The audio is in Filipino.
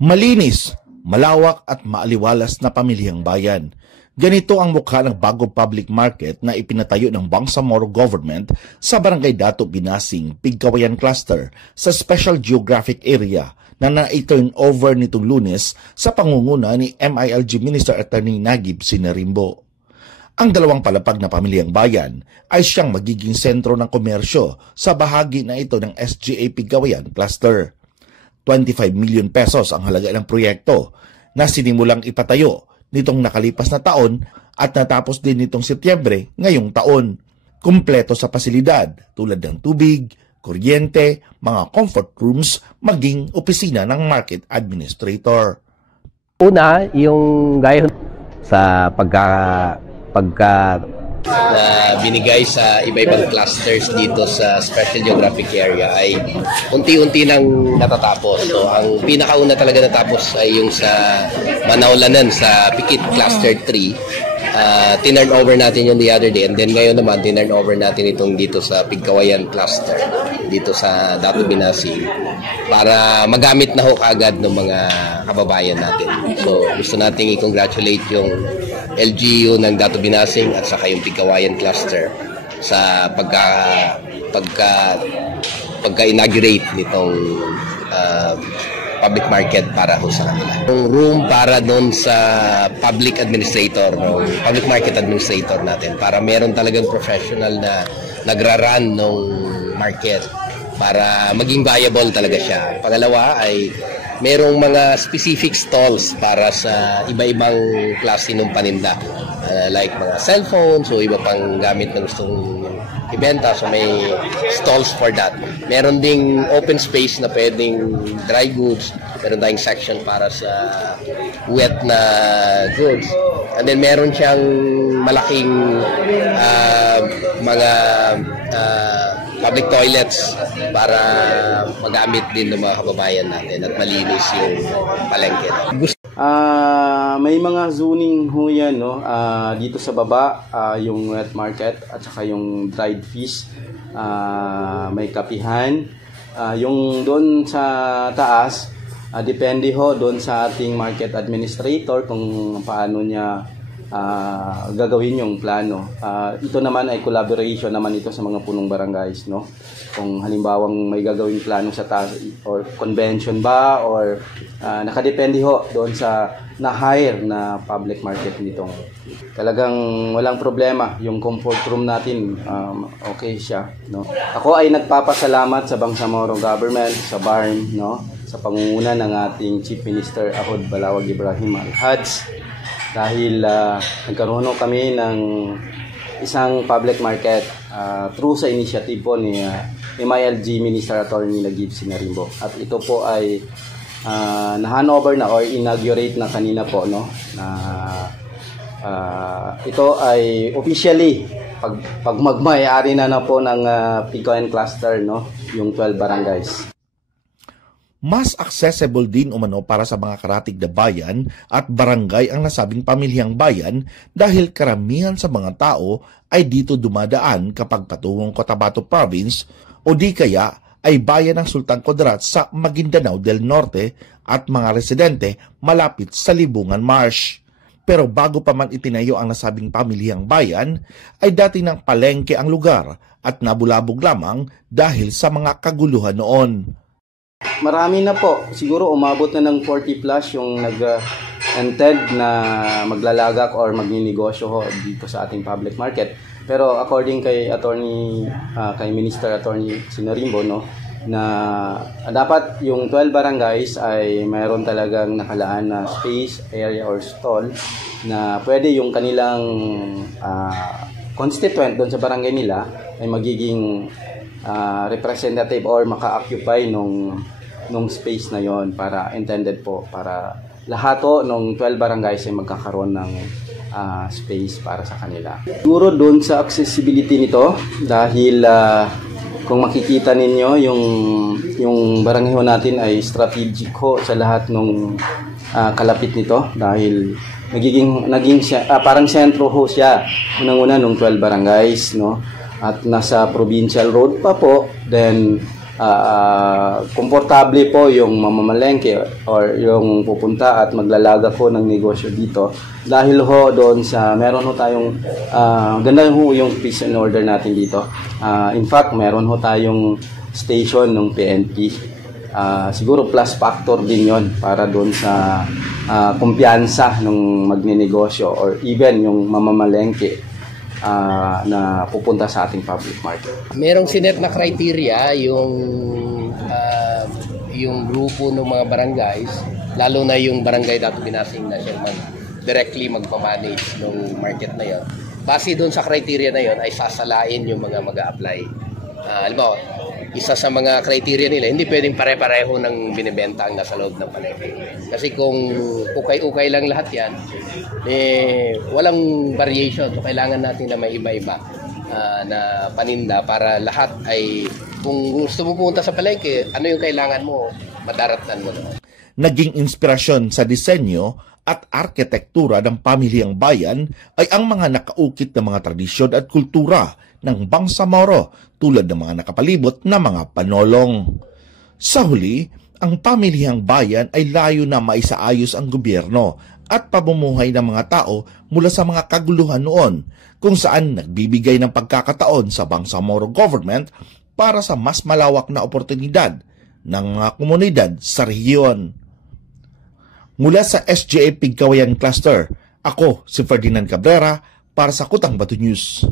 Malinis, malawak at maaliwalas na pamilyang bayan. Ganito ang mukha ng bagong public market na ipinatayo ng Bangsamoro Government sa Barangay Dato Binasing, Pigcawayan Cluster sa Special Geographic Area na na-turn over nitong Lunes sa pangunguna ni MILG Minister Attorney Nagib Sinarimbo. Ang dalawang palapag na pamilyang bayan ay siyang magiging sentro ng komersyo sa bahagi na ito ng SGA Pigcawayan Cluster. 25 million pesos ang halaga ng proyekto na sinimulang ipatayo nitong nakalipas na taon at natapos din nitong Setyembre ngayong taon. Kumpleto sa pasilidad tulad ng tubig, kuryente, mga comfort rooms, maging opisina ng market administrator. Una, yung gaya sa pagka na binigay sa iba-ibang clusters dito sa Special Geographic Area ay unti-unti nang natatapos. So, ang pinakauna talaga natapos ay yung sa Manaulanan sa Pikit Cluster 3. Tinurn over natin yung the other day, and then ngayon naman tinurn over natin itong dito sa Pigcawayan Cluster dito sa Dato Binasing para magamit na ho kaagad ng mga kababayan natin. So gusto nating i-congratulate yung LGU ng Dato Binasing at saka yung Pigcawayan Cluster sa pagka-inaugurate nitong public market para ho sa kanila. Yung room para doon sa public administrator, public market administrator natin, para meron talagang professional na nagra-run ng market para maging viable talaga siya. Pangalawa ay merong mga specific stalls para sa iba-ibang klase ng paninda. Like mga cellphones o iba pang gamit na gustong ibenta. So may stalls for that. Meron ding open space na pwedeng dry goods. Meron tayong section para sa wet na goods. And then meron siyang malaking mga public toilets para magamit din ng mga kababayan natin at malinis yung palengke. May mga zoning ho yan, no? Dito sa baba, yung wet market at saka yung dried fish, may kapihan. Yung doon sa taas, depende ho doon sa ating market administrator kung paano niya gagawin yung plano. Ito naman ay collaboration naman ito sa mga punong barangays, no? Kung halimbawang may gagawing plano sa taas or convention ba or nakadepende ho doon sa na-hire na public market nitong. Talagang walang problema yung comfort room natin, okay siya, no? Ako ay nagpapasalamat sa Bangsamoro government, sa BARM, no? Sa pangunguna ng ating Chief Minister Ahod Balawag Ibrahim Al-Haj. Dahil nagkaroon kami ng isang public market through sa initiative po ni MILG Minister Attorney Nagib Sinarimbo. At ito po ay na-handover na or inaugurate na kanina po, no? Ito ay officially pag magmayari na po ng Pigcawayan Cluster, no? Yung 12 barangays. Mas accessible din umano para sa mga karatig na bayan at barangay ang nasabing pamilyang bayan dahil karamihan sa mga tao ay dito dumadaan kapag patungong Cotabato Province o di kaya ay bayan ng Sultan Kudarat sa Maguindanao del Norte at mga residente malapit sa Libungan Marsh. Pero bago pa man itinayo ang nasabing pamilyang bayan, ay dati ng palengke ang lugar at nabulabog lamang dahil sa mga kaguluhan noon. Marami na po. Siguro umabot na ng 40 plus yung nag-intend na maglalagak or magninegosyo ho dito sa ating public market. Pero according kay kay Minister Attorney Sinarimbo, no, na dapat yung 12 barangays ay mayroon talagang nakalaan na space, area or stall na pwede yung kanilang constituent doon sa barangay nila ay magiging representative or maka-occupy nung space na yon para intended po para lahat po nung 12 barangays ay magkakaroon ng space para sa kanila. Siguro doon sa accessibility nito dahil kung makikita ninyo yung barangay ho natin ay strategic ho sa lahat ng kalapit nito dahil naging parang sentro ho siya unang-una nung 12 barangays, no? At nasa provincial road pa po, then komportable po yung mamamalengke or yung pupunta at maglalaga po ng negosyo dito dahil ho doon sa meron ho tayong ganda ho yung peace and order natin dito. In fact, meron ho tayong station ng PNP. Siguro plus factor din yon para doon sa kumpiyansa ng magninegosyo or even yung mamamalengke na pupunta sa ating public market. Merong sinet na criteria yung grupo ng mga barangays, lalo na yung barangay Dato Binasing na siya directly magmamanage ng market na yon. Base doon sa criteria na yon ay sasalain yung mga mag-a-apply. Alam mo, isa sa mga criteria nila, hindi pwedeng pare-pareho ng binibenta ang nasa loob ng palengke. Kasi kung ukay-ukay lang lahat yan, walang variation. So, kailangan natin na may iba-iba na paninda para lahat ay, kung gusto mo pumunta sa palengke, ano yung kailangan mo, madaratnan mo naman. Naging inspirasyon sa disenyo at arkitektura ng pamilyang bayan ay ang mga nakaukit na mga tradisyon at kultura ng Bangsamoro tulad ng mga nakapalibot na mga panolong. Sa huli, ang pamilyang bayan ay layo na maisaayos ang gobyerno at pamumuhay ng mga tao mula sa mga kaguluhan noon kung saan nagbibigay ng pagkakataon sa Bangsamoro government para sa mas malawak na oportunidad ng mga komunidad sa rehiyon. Mula sa SGA Pigkawayan Cluster, ako si Ferdinand Cabrera para sa Kutang Batu News.